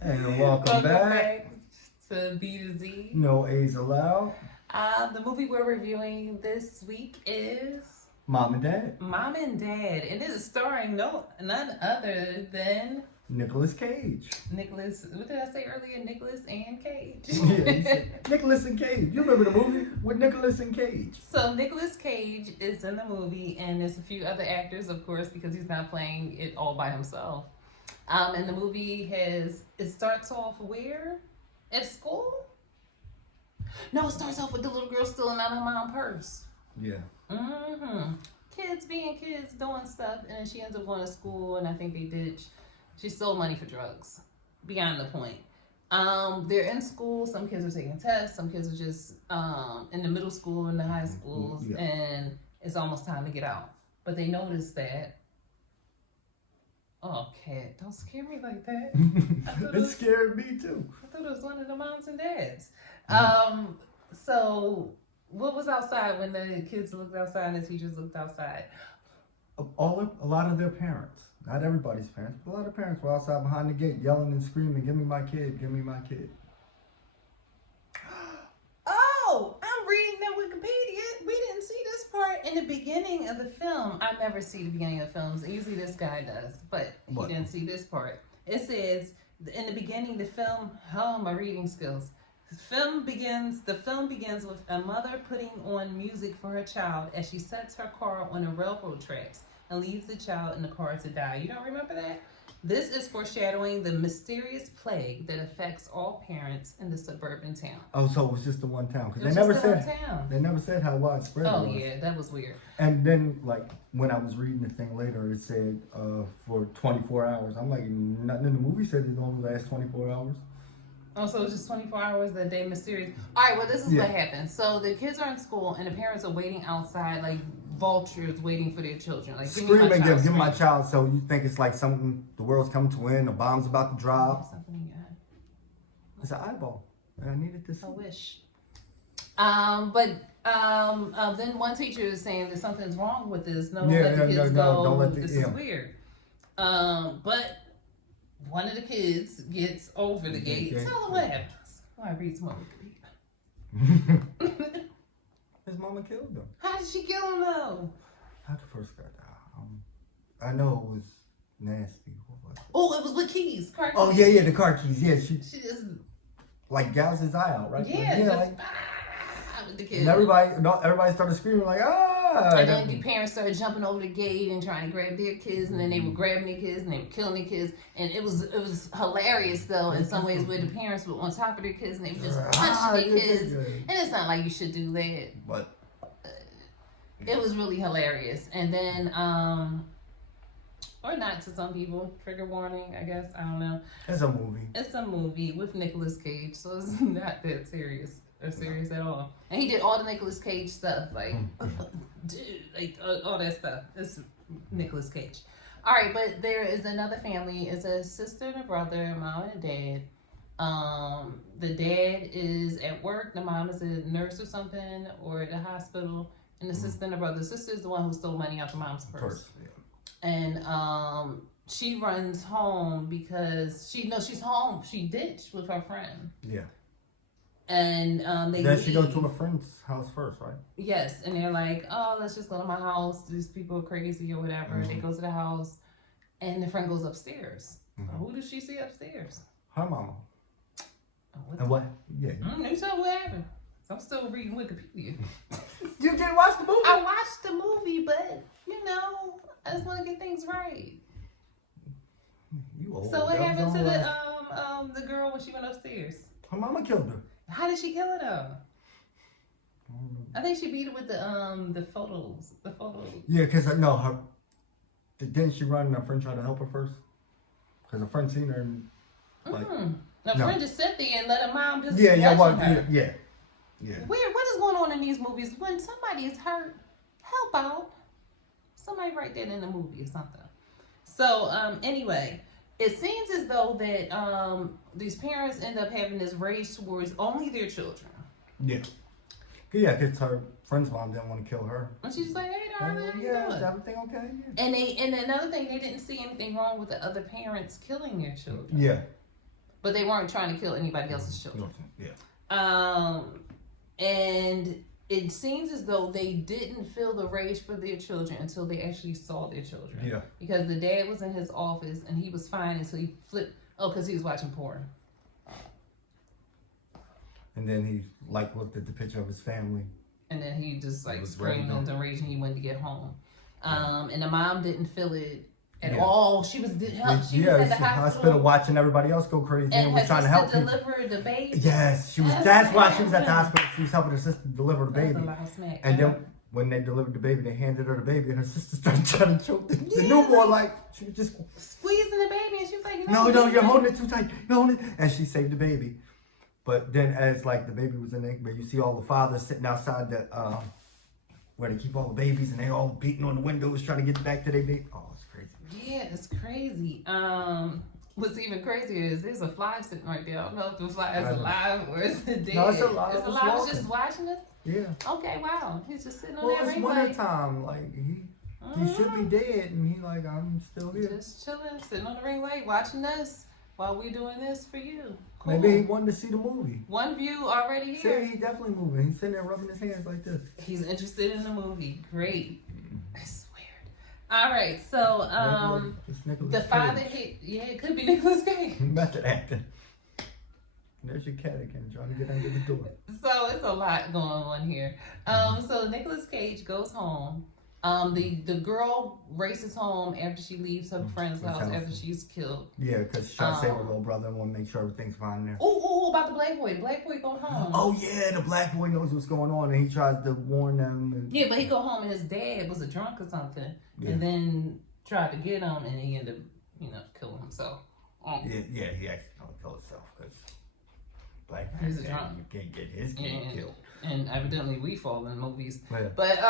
And welcome back to B to Z. No A's allowed. The movie we're reviewing this week is Mom and Dad. Mom and Dad, and it is starring none other than Nicolas Cage. Nicholas. What did I say earlier? Nicholas and Cage. Yeah, Nicolas and Cage. You remember the movie with Nicolas and Cage? So Nicolas Cage is in the movie, and there's a few other actors, of course, because he's not playing it all by himself. And the movie it starts off where? At school? No, it starts off with the little girl stealing out of her mom's purse. Yeah. Mm-hmm. Kids being kids, doing stuff, and then she ends up going to school, and I think she stole money for drugs. Beyond the point. They're in school, some kids are taking tests, some kids are just in the middle school and the high schools, yeah. And it's almost time to get out. But they notice that, oh, Cat, don't scare me like that. It scared me too. I thought it was one of the moms and dads. So what was outside when the kids looked outside and the teachers looked outside? A lot of their parents, not everybody's parents, but a lot of parents were outside behind the gate yelling and screaming, "Give me my kid, give me my kid." Oh, I'm reading the Wikipedia. We didn't see this part in the beginning of the film. I never see the beginning of films. Usually this guy does, but he didn't see this part. It says, in the beginning, the film, oh, my reading skills. The film begins with a mother putting on music for her child as she sets her car on the railroad tracks and leaves the child in the car to die. You don't remember that? This is foreshadowing the mysterious plague that affects all parents in the suburban town. Oh, so it was just the one town? Because they never said how widespread it was. Oh yeah, that was weird. And then, like, when I was reading the thing later, it said for 24 hours. I'm like, nothing in the movie said it only lasts 24 hours. Oh, so it's just 24 hours that day mysterious. All right, well, this is what happens. So the kids are in school and the parents are waiting outside like vultures waiting for their children. Like, screaming, give me my child. So you think it's like something, the world's coming to an end, a bomb's about to drop. Something in your eye. It's an eyeball. I needed to see. I wish. Then one teacher is saying that something's wrong with this. Don't let the kids go. Don't let this is weird. But one of the kids gets over the gate. Tell them what happens. I read some more Wikipedia. His mama killed him. How did she kill him though? How the first guy died? I know it was nasty. Oh, it was with keys. Car keys. Oh yeah, the car keys. Yeah, she just like gouged his eye out, right? Yeah, with the kid. And everybody started screaming like And then the parents started jumping over the gate and trying to grab their kids, and then they were grabbing their kids and they were killing their kids, and it was hilarious though in some ways where the parents were on top of their kids and they were just punching their kids, and it's not like you should do that, but it was really hilarious. And then or not to some people, trigger warning, I guess, I don't know. It's a movie. It's a movie with Nicolas Cage, so it's not that serious at all. And he did all the Nicolas Cage stuff, like, dude, like all that stuff. It's Nicolas Cage. All right, but there is another family. It's a sister and a brother, a mom and a dad. The dad is at work. The mom is a nurse or something, or at the hospital. And the sister and the brother. The sister is the one who stole money out the mom's purse. Yeah. And she runs home because she's home. She ditched with her friend. Yeah. And she go to a friend's house first, right? Yes, and they're like, oh, let's just go to my house. These people are crazy or whatever. Mm-hmm. They go to the house, and the friend goes upstairs. Mm-hmm. Who does she see upstairs? Her mama. Oh, and what? Yeah. You tell what happened. I'm still reading Wikipedia. You didn't watch the movie? I watched the movie, but I just want to get things right. You old. So what happened to the girl when she went upstairs? Her mama killed her. How did she kill her though? I think she beat her with the photos. The photos. Yeah, because didn't she run and her friend tried to help her first? Because her friend seen her and friend just sat there and let her mom just yeah. Weird. What is going on in these movies? When somebody is hurt, help out. Somebody write that in the movie or something. So anyway. It seems as though that these parents end up having this rage towards only their children. Yeah. Yeah, because her friend's mom didn't want to kill her. And she's like, hey, darling, how you doing? Is everything okay? Yeah. And another thing, they didn't see anything wrong with the other parents killing their children. Yeah. but they weren't trying to kill anybody else's children. Yeah. And it seems as though they didn't feel the rage for their children until they actually saw their children. Yeah. Because the dad was in his office and he was fine until he flipped. Oh, because he was watching porn. And then he looked at the picture of his family. And then he just was screamed ready, and raged and he wanted to get home. And the mom didn't feel it at all. She was at the hospital watching everybody else go crazy and was trying to help people. Deliver the baby. Yes, she was. That's why she was at the hospital. She was helping her sister deliver the baby. That's a lot of smack. And then when they delivered the baby, they handed her the baby, and her sister started trying to choke the newborn. Like she was just squeezing the baby, and she was like, "No, you're holding it too tight. You're holding it," and she saved the baby. But then, as the baby was in the incubation, you see all the fathers sitting outside the where they keep all the babies, and they all beating on the windows trying to get back to their baby. Oh, it's crazy. Yeah, it's crazy. What's even crazier is there's a fly sitting right there. I don't know if the fly is alive or is it dead. No, it's alive. It's alive. It's just watching us. Yeah. Okay. Wow. He's just sitting on Well, that it's ring winter light. time. Like he should be dead, and he I'm still here. Just chilling, sitting on the ring light, watching us while we doing this for you. Cool. Maybe he wanted to see the movie. One view already here. See, he definitely moving. He's sitting there rubbing his hands like this. He's interested in the movie. Great. It's weird. All right, so the father hit. Yeah, it could be Nicolas Cage. Method acting. There's your cat again, trying to get under the door. So it's a lot going on here. So Nicolas Cage goes home. The girl races home after she leaves her friend's house after she's killed. Yeah, because she's trying to save her little brother and want to make sure everything's fine there. Oh, about the black boy. The black boy go home. Oh yeah, the black boy knows what's going on and he tries to warn them. And... Yeah, but he go home and his dad was a drunk or something, and then tried to get him, and he ended up, killing himself. Yeah, he accidentally killed himself because black he's a drunk. You can't get his kid killed. And evidently we fall in movies, yeah. But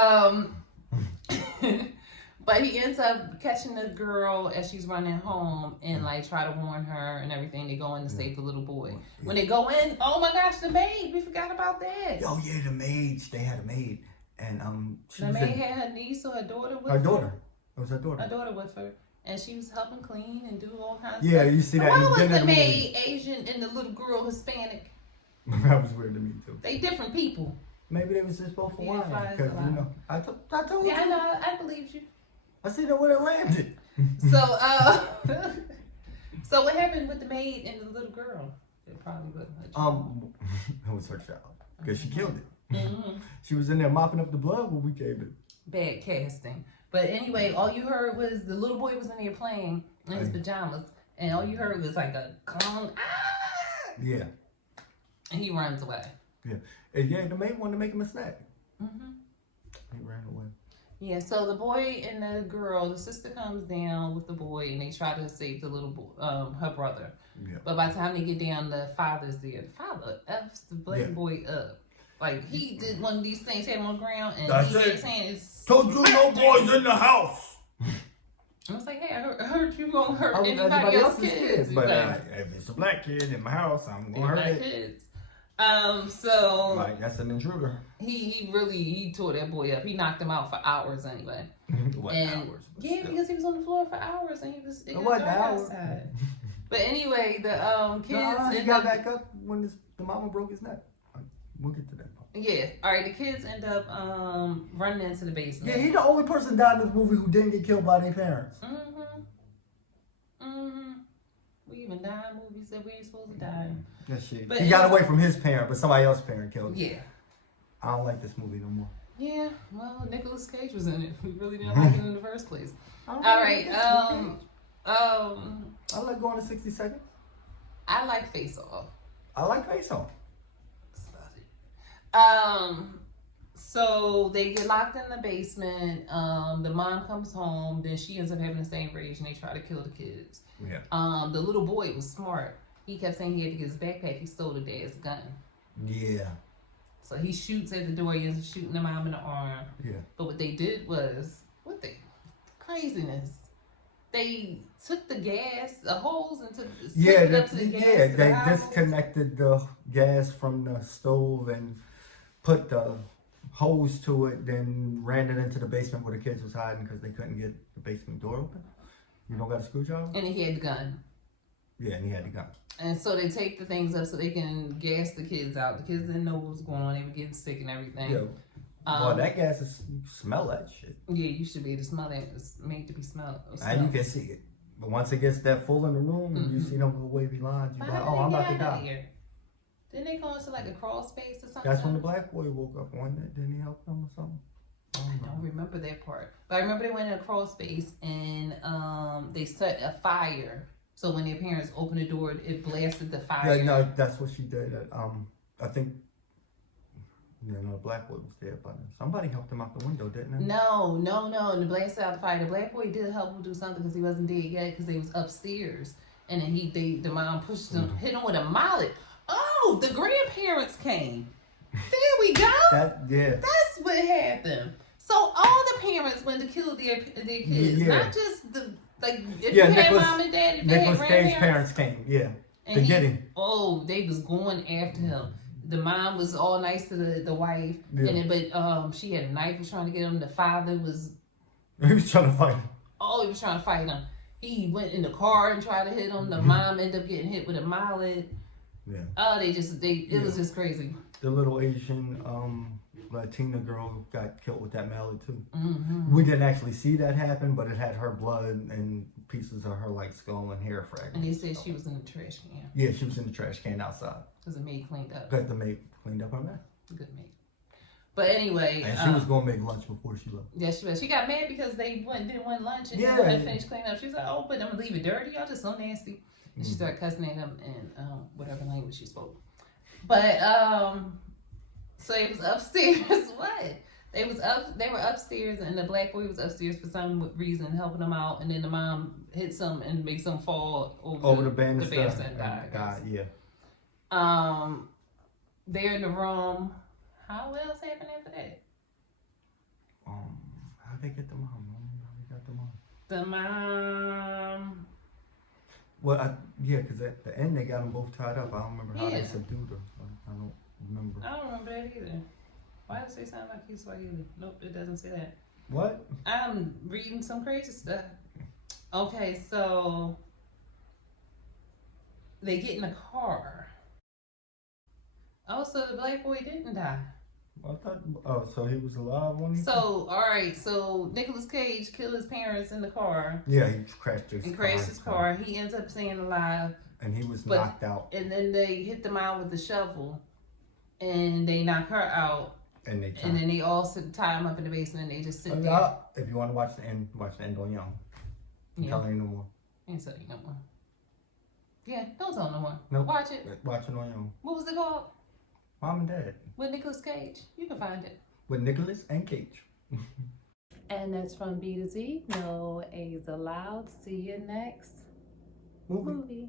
but he ends up catching the girl as she's running home and try to warn her and everything. They go in to save the little boy. Yeah. When they go in, oh my gosh, the maid! We forgot about that. Oh yeah, the maids. They had a maid, and the maid had her niece or her daughter with her. Her daughter. It was her daughter. Her daughter with her. And she was helping clean and do all kinds of stuff. Yeah, you see that. Why was the maid Asian and the little girl Hispanic? That was weird to me too. They different people. Maybe they was just both Hawaiian. Because I told you. Yeah, I know. I believed you. I seen it when it landed. So, so what happened with the maid and the little girl? It probably wasn't her child. It was her child because she killed it. Mm-hmm. She was in there mopping up the blood when we gave it. Bad casting. But anyway, all you heard was the little boy was in there playing in his pajamas, and all you heard was like a clong. Ah! Yeah. And he runs away. Yeah. And yeah, the maid wanted to make him a snack. Mm-hmm. He ran away. Yeah, so the boy and the girl, the sister comes down with the boy, and they try to save the little boy, her brother. Yeah. But by the time they get down, the father's there. The father F's the black boy up. Like, he did one of these things, had him on the ground, and he had his hand. Told you no boys in the house. I was like, hey, I heard you gonna hurt anybody else's kids. But if it's a black kid in my house, I'm gonna hurt it. Kids. So like that's an intruder. He tore that boy up. He knocked him out for hours anyway. Hours? Yeah, because he was on the floor for hours and he was outside. But anyway, the kids. He got back up when the mama broke his neck. We'll get to that part. Yeah. All right. The kids end up running into the basement. Yeah, he's the only person died in this movie who didn't get killed by their parents. We even die in movies that we ain't supposed to die in. Yeah, shit. But he got away from his parent, but somebody else's parent killed him. Yeah. I don't like this movie no more. Yeah, well, Nicolas Cage was in it. We really didn't like it in the first place. All right. I like Going to 60 Seconds. I like Face Off. I like Face Off. So they get locked in the basement. The mom comes home. Then she ends up having the same rage, and they try to kill the kids. Yeah. The little boy was smart. He kept saying he had to get his backpack. He stole the dad's gun. Yeah. So he shoots at the door. He ends up shooting the mom in the arm. Yeah. But what they did was craziness. They took the gas, the hose, and took it up to the gas. Yeah, they disconnected the gas from the stove and put the hose to it, then ran it into the basement where the kids was hiding because they couldn't get the basement door open. You don't got a screwdriver? And he had the gun. Yeah, and he had the gun. And so they take the things up so they can gas the kids out. The kids didn't know what was going on. They were getting sick and everything. Yeah. Boy, that gas is, you smell that shit. Yeah, you should be able to smell it. It's made to be smelled. And you can see it. But once it gets that full in the room, and you see them little wavy lines, you're like, oh, I'm about to die. Here? Didn't they go into like a crawl space or something? That's when the black boy woke up one day. Didn't he help them or something? I don't remember that part. But I remember they went in a crawl space and they set a fire. So when their parents opened the door, it blasted the fire. Yeah, no, that's what she did. I think, the black boy was there, but somebody helped him out the window, didn't they? No. And the blasted out the fire. The black boy did help him do something because he wasn't dead yet because they was upstairs. And then the mom pushed him, hit him with a mallet. Oh, the grandparents came. There we go. That's what happened. So all the parents went to kill their kids, not just the if you had mom and dad, if they had Nicolas Cage's grandparents. parents came, to get him. Oh, they was going after him. The mom was all nice to the wife, and then, but she had a knife, was trying to get him. The father was. He was trying to fight him. Oh, he was trying to fight him. He went in the car and tried to hit him. The mom ended up getting hit with a mallet. Yeah. Oh, it was just crazy. The little Asian Latina girl got killed with that mallet too. Mm-hmm. We didn't actually see that happen, but it had her blood and pieces of her like skull and hair fragments. And they said she was in the trash can. Yeah, she was in the trash can outside. Because the maid cleaned up. Got the maid cleaned up her mess. Good maid. But anyway. And she was gonna make lunch before she left. Yeah, she was. She got mad because they didn't want lunch and Yeah. they wouldn't finish cleaning up. She's like, oh, but I'm gonna leave it dirty. Y'all just so nasty. And she started cussing at him in whatever language she spoke. But so it was upstairs. What? They were upstairs, and the black boy was upstairs for some reason, helping them out. And then the mom hit some and makes them fall over the banister and died. Yeah. They're in the room. How else happened after that? How'd they get the mom? How they got the mom? The mom. Well, because at the end they got them both tied up. I don't remember how Yeah. they subdued her. I don't remember. I don't remember that either. Why does it sound like he's Swahili? Nope, it doesn't say that. What? I'm reading some crazy stuff. Okay, so they get in a car. Oh, so the black boy didn't die. I thought. So he was alive when he. So all right, so Nicolas Cage killed his parents in the car. Yeah, he crashed his. He crashed his car. He ends up staying alive. And he was knocked out. And then they hit them out with the shovel, and they knock her out. And then they all tie him up in the basement, and they just sit there. If you want to watch the end on your own. I'm telling you no more. I ain't telling you no more. Yeah, don't tell no more. Nope. Watch it. Watch it on your own. What was it called? Mom and Dad. With Nicolas Cage. You can find it. With Nicolas and Cage. And that's from B to Z. No A's allowed. See you next Movie. movie.